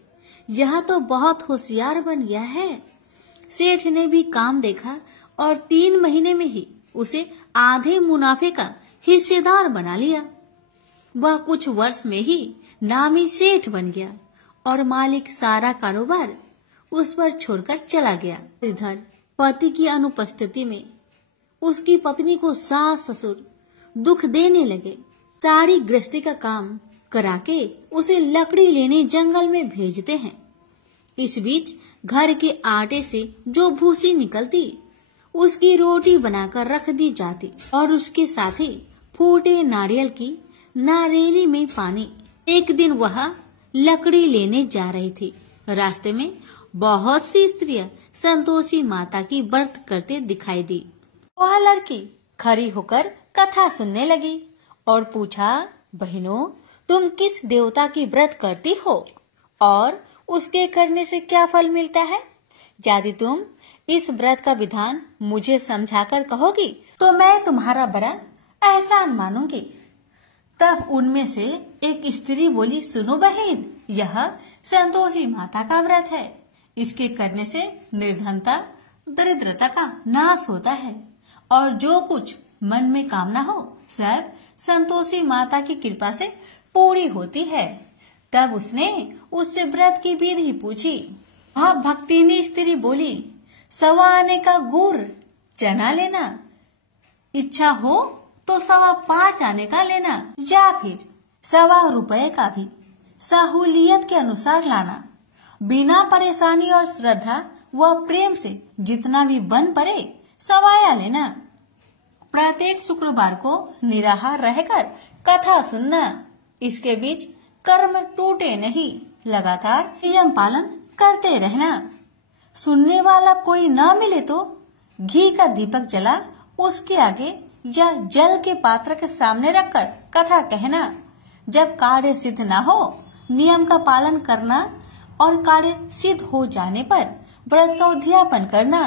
यह तो बहुत होशियार बन गया है। सेठ ने भी काम देखा और 3 महीने में ही उसे आधे मुनाफे का हिस्सेदार बना लिया। वह कुछ वर्ष में ही नामी सेठ बन गया और मालिक सारा कारोबार उस पर छोड़कर चला गया। इधर पति की अनुपस्थिति में उसकी पत्नी को सास ससुर दुख देने लगे। सारी गृहस्थी का काम करा के उसे लकड़ी लेने जंगल में भेजते हैं। इस बीच घर के आटे से जो भूसी निकलती उसकी रोटी बनाकर रख दी जाती और उसके साथ ही फूटे नारियल की नारेली में पानी। एक दिन वह लकड़ी लेने जा रही थी। रास्ते में बहुत सी स्त्रियां संतोषी माता की व्रत करते दिखाई दी। वह लड़की खड़ी होकर कथा सुनने लगी और पूछा बहनों तुम किस देवता की व्रत करती हो और उसके करने से क्या फल मिलता है? यदि तुम इस व्रत का विधान मुझे समझाकर कहोगी तो मैं तुम्हारा बड़ा एहसान मानूंगी। तब उनमें से एक स्त्री बोली सुनो बहन, यह संतोषी माता का व्रत है। इसके करने से निर्धनता दरिद्रता का नाश होता है और जो कुछ मन में कामना हो सब संतोषी माता की कृपा से पूरी होती है। तब उसने उससे व्रत की विधि पूछी। वह भक्तिनी स्त्री बोली 1.25 आने का गुड़ चना लेना, इच्छा हो तो 5.25 आने का लेना या फिर 1.25 रुपए का भी सहूलियत के अनुसार लाना। बिना परेशानी और श्रद्धा व प्रेम से जितना भी बन पड़े 1.25 लेना। प्रत्येक शुक्रवार को निराहार रहकर कथा सुनना। इसके बीच कर्म टूटे नहीं, लगातार नियम पालन करते रहना। सुनने वाला कोई न मिले तो घी का दीपक जला उसके आगे या जल के पात्र के सामने रखकर कथा कहना। जब कार्य सिद्ध न हो नियम का पालन करना और कार्य सिद्ध हो जाने पर व्रत का उद्यापन करना।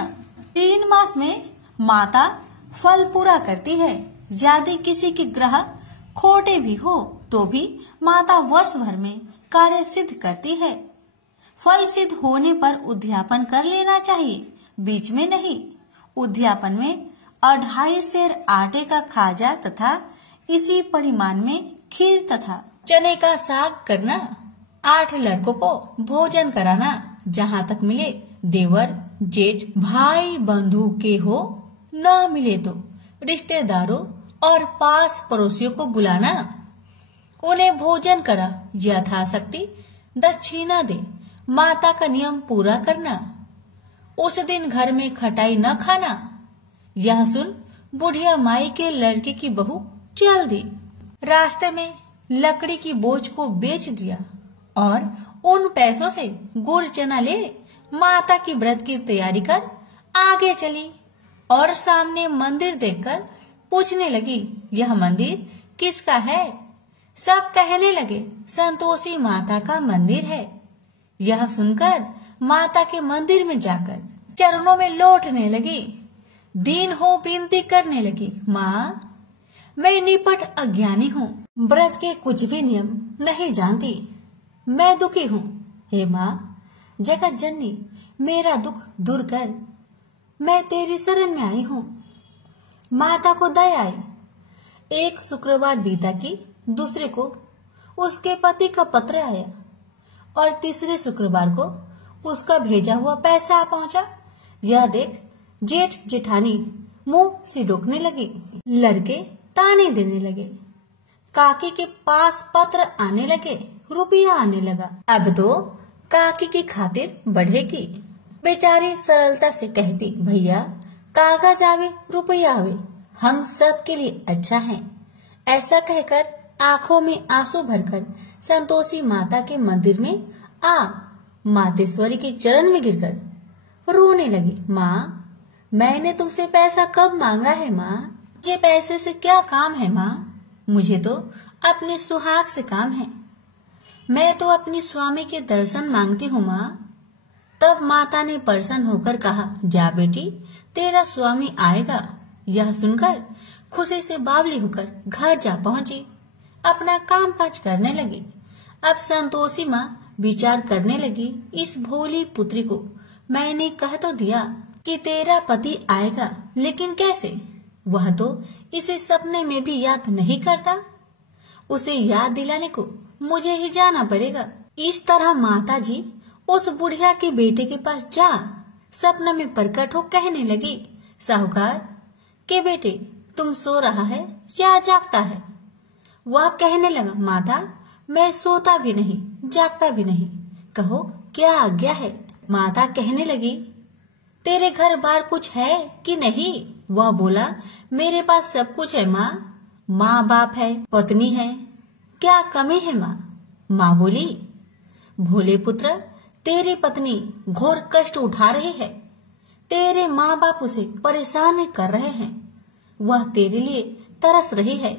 3 मास में माता फल पूरा करती है। यदि किसी के ग्रह खोटे भी हो तो भी माता वर्ष भर में कार्य सिद्ध करती है। फल सिद्ध होने पर उद्यापन कर लेना चाहिए, बीच में नहीं। उद्यापन में 2.5 सेर आटे का खाजा तथा इसी परिमाण में खीर तथा चने का साग करना। 8 लड़कों को भोजन कराना। जहाँ तक मिले देवर जेठ भाई बंधु के हो, न मिले तो रिश्तेदारों और पास पड़ोसियों को बुलाना। उन्हें भोजन करा यथाशक्ति दक्षिणा दे। माता का नियम पूरा करना। उस दिन घर में खटाई न खाना। यह सुन बुढ़िया माई के लड़के की बहू चल दी। रास्ते में लकड़ी की बोझ को बेच दिया और उन पैसों से गुड़ चना ले माता की व्रत की तैयारी कर आगे चली और सामने मंदिर देखकर पूछने लगी यह मंदिर किसका है? सब कहने लगे संतोषी माता का मंदिर है। यह सुनकर माता के मंदिर में जाकर चरणों में लौटने लगी। दीन हो विनती करने लगी, माँ मैं निपट अज्ञानी हूँ, व्रत के कुछ भी नियम नहीं जानती। मैं दुखी हूँ। हे माँ जगत जननी, मेरा दुख दूर कर। मैं तेरी शरण में आई हूँ। माता को दया आई। एक शुक्रवार बीता कि दूसरे को उसके पति का पत्र आया और तीसरे शुक्रवार को उसका भेजा हुआ पैसा आ पहुंचा। यह देख जेठ जेठानी मुंह से रोकने लगी। लड़के ताने देने लगे। काकी के पास पत्र आने लगे, रुपया आने लगा। अब तो काकी की खातिर बढ़ेगी। बेचारी सरलता से कहती, भैया कागज आवे रुपया आवे, हम सब के लिए अच्छा है। ऐसा कहकर आंखों में आंसू भरकर संतोषी माता के मंदिर में आ मातेश्वरी के चरण में गिरकर रोने लगी। माँ मैंने तुमसे पैसा कब मांगा है माँ? मुझे पैसे से क्या काम है माँ? मुझे तो अपने सुहाग से काम है। मैं तो अपनी स्वामी के दर्शन मांगती हूँ माँ। तब माता ने प्रसन्न होकर कहा, जा बेटी तेरा स्वामी आएगा। यह सुनकर खुशी से बावली होकर घर जा पहुंची। अपना काम काज करने लगी। अब संतोषी माँ विचार करने लगी, इस भोली पुत्री को मैंने कह तो दिया कि तेरा पति आएगा, लेकिन कैसे? वह तो इसे सपने में भी याद नहीं करता। उसे याद दिलाने को मुझे ही जाना पड़ेगा। इस तरह माता जी उस बुढ़िया के बेटे के पास जा सपना में प्रकट हो कहने लगी, साहूकार के बेटे तुम सो रहा है या जागता है? वह कहने लगा, माता मैं सोता भी नहीं जागता भी नहीं, कहो क्या आज्ञा है? माता कहने लगी, तेरे घर बार कुछ है कि नहीं? वह बोला, मेरे पास सब कुछ है माँ। माँ बाप है, पत्नी है, क्या कमी है माँ? माँ बोली, भोले पुत्र तेरी पत्नी घोर कष्ट उठा रही है। तेरे माँ बाप उसे परेशान कर रहे हैं। वह तेरे लिए तरस रही है,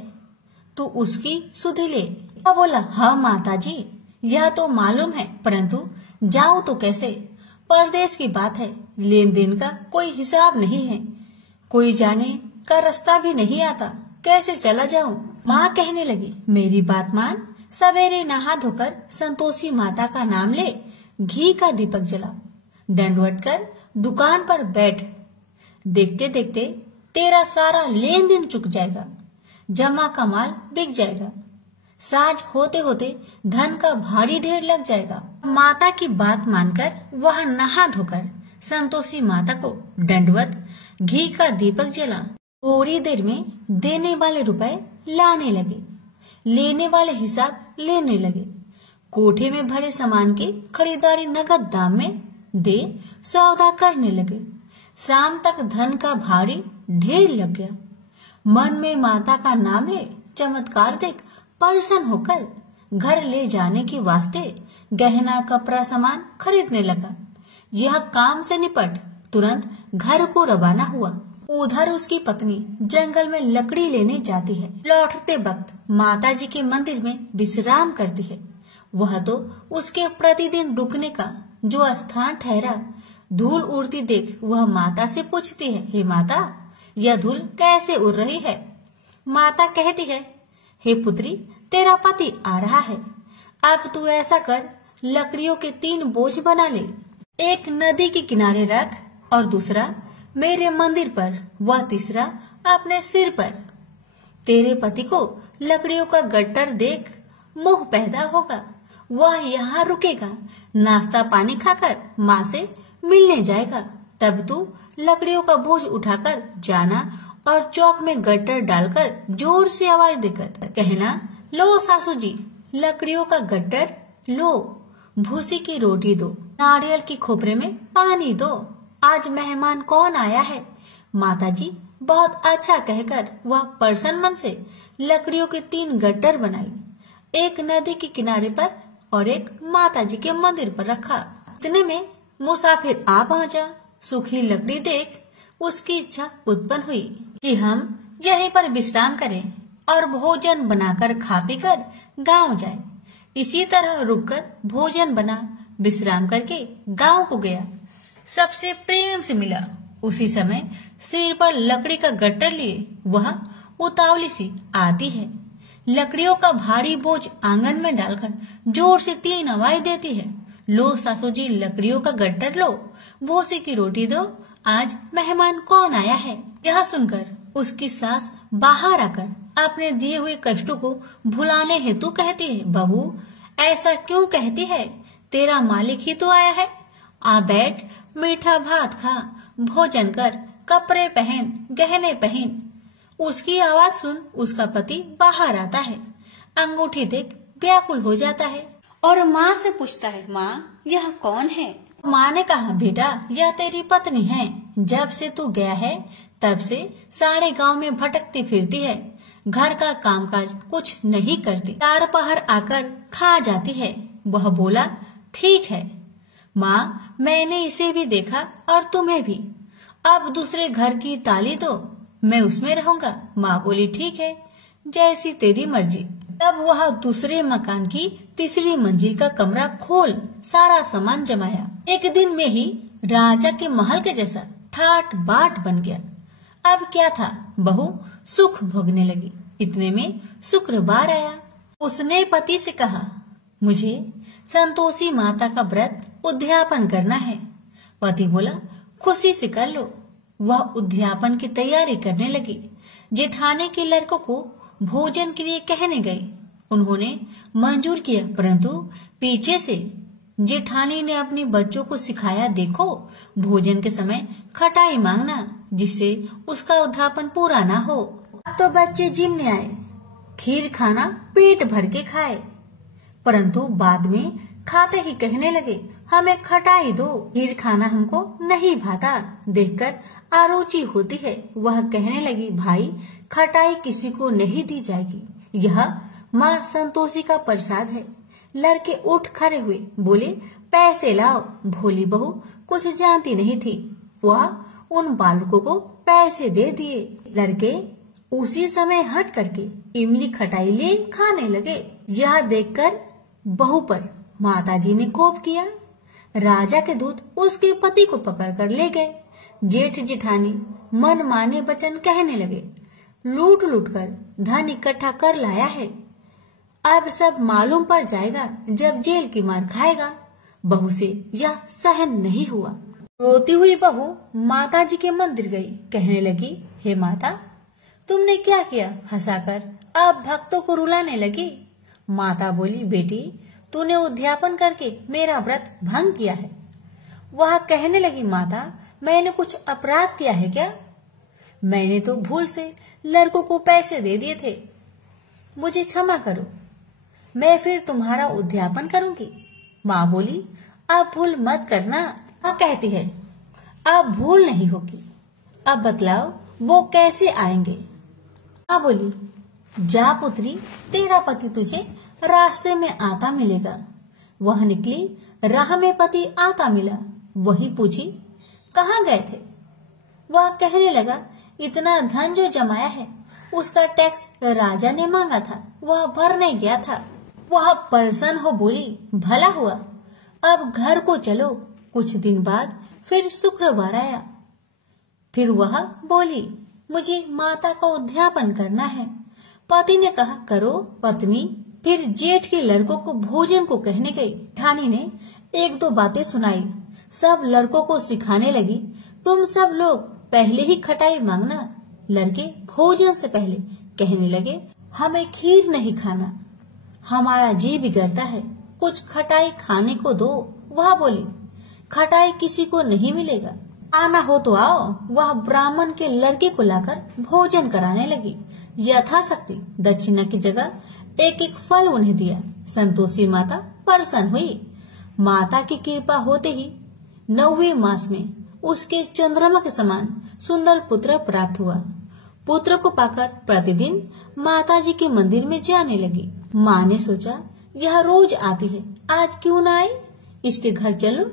तू उसकी सुधि ले। वह बोला, हाँ माता जी यह तो मालूम है, परंतु जाऊं तो कैसे? परदेश की बात है, लेन देन का कोई हिसाब नहीं है, कोई जाने का रास्ता भी नहीं आता, कैसे चला जाऊं? माँ कहने लगी, मेरी बात मान, सवेरे नहा धोकर संतोषी माता का नाम ले, घी का दीपक जला, दंडवत कर दुकान पर बैठ। देखते देखते तेरा सारा लेन देन चुक जाएगा, जमा का माल बिक जाएगा, साँझ होते होते धन का भारी ढेर लग जाएगा। माता की बात मानकर वह नहा धोकर संतोषी माता को दंडवत घी का दीपक जला। थोड़ी देर में देने वाले रुपए लाने लगे, लेने वाले हिसाब लेने लगे। कोठे में भरे सामान की खरीदारी नगद दाम में दे सौदा करने लगे। शाम तक धन का भारी ढेर लग गया। मन में माता का नाम ले चमत्कार देख प्रसन्न होकर घर ले जाने के वास्ते गहना कपड़ा सामान खरीदने लगा। यह काम से निपट तुरंत घर को रवाना हुआ। उधर उसकी पत्नी जंगल में लकड़ी लेने जाती है। लौटते वक्त माता जी के मंदिर में विश्राम करती है। वह तो उसके प्रतिदिन रुकने का जो स्थान ठहरा। धूल उड़ती देख वह माता से पूछती है, हे माता यह धूल कैसे उड़ रही है? माता कहती है, हे पुत्री तेरा पति आ रहा है, अब तू ऐसा कर लकड़ियों के 3 बोझ बना ले, एक नदी के किनारे रख और दूसरा मेरे मंदिर पर, वह तीसरा अपने सिर पर। तेरे पति को लकड़ियों का गट्टर देख मोह पैदा होगा, वह यहाँ रुकेगा, नाश्ता पानी खाकर माँ से मिलने जाएगा। तब तू लकड़ियों का बोझ उठाकर जाना और चौक में गट्टर डालकर जोर से आवाज देकर कहना, लो सासू जी लकड़ियों का गट्टर लो, भूसी की रोटी दो, नारियल की खोपरे में पानी दो, आज मेहमान कौन आया है? माता जी बहुत अच्छा कहकर वह प्रसन्न मन से लकड़ियों के 3 गट्टर बनाई, एक नदी के किनारे पर और एक माता जी के मंदिर पर रखा। इतने में मुसाफिर आ पहुंचा। सूखी लकड़ी देख उसकी इच्छा उत्पन्न हुई कि हम यहीं पर विश्राम करें और भोजन बनाकर खा पी कर गाँव जाए। इसी तरह रुककर भोजन बना, विश्राम करके गाँव को गया। सबसे प्रेम से मिला। उसी समय सिर पर लकड़ी का गट्टर लिए वह उतावली सी आती है। लकड़ियों का भारी बोझ आंगन में डालकर जोर से 3 आवाज देती है। लो सासू जी, लकड़ियों का गट्टर लो, भूसी की रोटी दो, आज मेहमान कौन आया है। यह सुनकर उसकी सास बाहर आकर अपने दिए हुए कष्टों को भुलाने हेतु कहती है, बहू ऐसा क्यों कहती है, तेरा मालिक ही तो आया है। आ बैठ, मीठा भात खा, भोजन कर, कपड़े पहन, गहने पहन। उसकी आवाज सुन उसका पति बाहर आता है। अंगूठी देख व्याकुल हो जाता है और माँ से पूछता है, माँ यह कौन है। माँ ने कहा, बेटा यह तेरी पत्नी है। जब से तू गया है तब से सारे गांव में भटकती फिरती है, घर का कामकाज कुछ नहीं करती, 4 पहर आकर खा जाती है। वह बोला, ठीक है माँ, मैंने इसे भी देखा और तुम्हें भी। अब दूसरे घर की ताली दो, मैं उसमें रहूंगा। माँ बोली, ठीक है, जैसी तेरी मर्जी। तब वह दूसरे मकान की 3री मंजिल का कमरा खोल सारा सामान जमाया। एक दिन में ही राजा के महल के जैसा ठाट बाट बन गया। अब क्या था, बहू सुख भोगने लगी। इतने में शुक्रवार आया। उसने पति से कहा, मुझे संतोषी माता का व्रत उद्यापन करना है। पति बोला, खुशी से कर लो। वह उद्यापन की तैयारी करने लगी। जेठानी के लड़कों को भोजन के लिए कहने गई। उन्होंने मंजूर किया, परंतु पीछे से जेठानी ने अपने बच्चों को सिखाया, देखो भोजन के समय खटाई मांगना, जिससे उसका उद्यापन पूरा ना हो। अब तो बच्चे जिमने आए, खीर खाना पेट भर के खाए, परंतु बाद में खाते ही कहने लगे, हमें खटाई दो, खीर खाना हमको नहीं भाता। देखकर आरुचि होती है। वह कहने लगी, भाई खटाई किसी को नहीं दी जाएगी, यह माँ संतोषी का प्रसाद है। लड़के उठ खड़े हुए, बोले, पैसे लाओ। भोली बहू कुछ जानती नहीं थी, वह उन बालकों को पैसे दे दिए। लड़के उसी समय हट करके इमली खटाई ले खाने लगे। यह देखकर बहू पर माताजी ने कोप किया। राजा के दूत उसके पति को पकड़कर ले गए। जेठ जेठानी मन माने वचन कहने लगे, लूट लूट कर धन इकट्ठा कर लाया है, अब सब मालूम पड़ जाएगा जब जेल की मार खाएगा। बहू से यह सहन नहीं हुआ। रोती हुई बहू माताजी के मंदिर गई। कहने लगी, हे माता, तुमने क्या किया, हंसाकर अब भक्तों को रुलाने लगी। माता बोली, बेटी तूने उद्यापन करके मेरा व्रत भंग किया है। वह कहने लगी, माता मैंने कुछ अपराध किया है क्या? मैंने तो भूल से लड़कों को पैसे दे दिए थे, मुझे क्षमा करो, मैं फिर तुम्हारा उद्यापन करूंगी। माँ बोली, अब भूल मत करना। माँ कहती है, अब भूल नहीं होगी, अब बतलाओ वो कैसे आएंगे। माँ बोली, जा पुत्री, तेरा पति तुझे रास्ते में आता मिलेगा। वह निकली, राह में पति आता मिला। वही पूछी, कहाँ गए थे? वह कहने लगा, इतना धन जो जमाया है उसका टैक्स राजा ने मांगा था, वह भरने गया था। वह परेशान हो बोली, भला हुआ, अब घर को चलो। कुछ दिन बाद फिर शुक्रवार आया। फिर वह बोली, मुझे माता का उद्यापन करना है। पति ने कहा, करो पत्नी। फिर जेठ के लड़कों को भोजन को कहने गई। ठानी ने 1-2 बातें सुनाई। सब लड़कों को सिखाने लगी, तुम सब लोग पहले ही खटाई मांगना। लड़के भोजन से पहले कहने लगे, हमें खीर नहीं खाना, हमारा जी बिगड़ता है, कुछ खटाई खाने को दो। वह बोली, खटाई किसी को नहीं मिलेगा, आना हो तो आओ। वह ब्राह्मण के लड़के को लाकर भोजन कराने लगी। यथाशक्ति दक्षिणा की जगह 1-1 फल उन्हें दिया। संतोषी माता प्रसन्न हुई। माता की कृपा होते ही 9वें मास में उसके चंद्रमा के समान सुंदर पुत्र प्राप्त हुआ। पुत्र को पाकर प्रतिदिन माताजी के मंदिर में जाने लगी। माँ ने सोचा, यह रोज आती है, आज क्यों न आए, इसके घर चलो।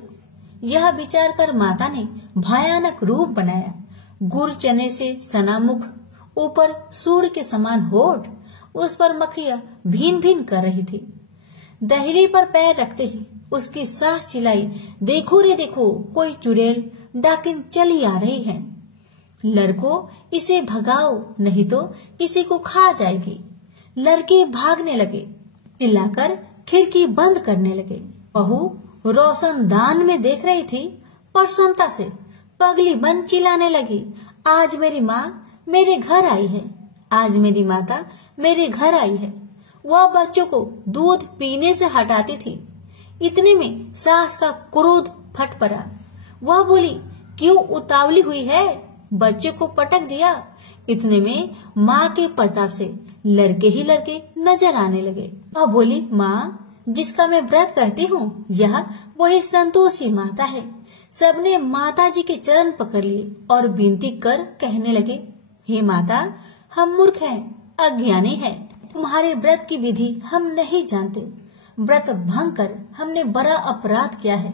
यह विचार कर माता ने भयानक रूप बनाया। गुड़ चने से सना मुख, ऊपर सूर्य के समान होठ, उस पर मक्खियां भीन भीन कर रही थी। दहली पर पैर रखते ही उसकी सास चिल्लाई, देखो रे देखो, कोई चुड़ैल डाकिन चली आ रही है। लड़को इसे भगाओ, नहीं तो इसी को खा जाएगी। लड़के भागने लगे, चिल्लाकर खिड़की बंद करने लगे। बहू रोशनदान में देख रही थी, प्रसन्नता से पगली बन चिल्लाने लगी, आज मेरी माँ मेरे घर आई है, आज मेरी माता मेरे घर आई है। वह बच्चों को दूध पीने से हटाती थी। इतने में सास का क्रोध फट पड़ा। वह बोली, क्यों उतावली हुई है, बच्चे को पटक दिया। इतने में माँ के प्रताप से लड़के ही लड़के नजर आने लगे। वह बोली, माँ जिसका मैं व्रत करती हूँ, यह वही संतोषी माता है। सबने माता जी के चरण पकड़ लिए और विनती कर कहने लगे, हे माता, हम मूर्ख हैं, अज्ञानी हैं, तुम्हारे व्रत की विधि हम नहीं जानते। व्रत भंग कर हमने बड़ा अपराध किया है।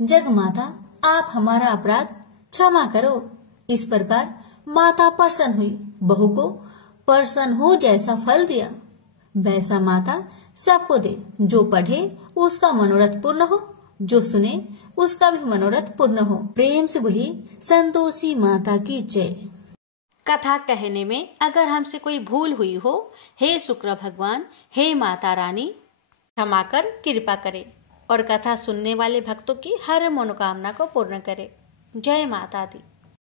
जग माता, आप हमारा अपराध क्षमा करो। इस प्रकार माता प्रसन्न हुई, बहू को प्रसन्न हो जैसा फल दिया वैसा माता सबको दे। जो पढ़े उसका मनोरथ पूर्ण हो, जो सुने उसका भी मनोरथ पूर्ण हो। प्रेम से बोली संतोषी माता की जय। कथा कहने में अगर हमसे कोई भूल हुई हो, हे शुक्र भगवान, हे माता रानी, क्षमा कर कृपा करे और कथा सुनने वाले भक्तों की हर मनोकामना को पूर्ण करे। जय माता दी।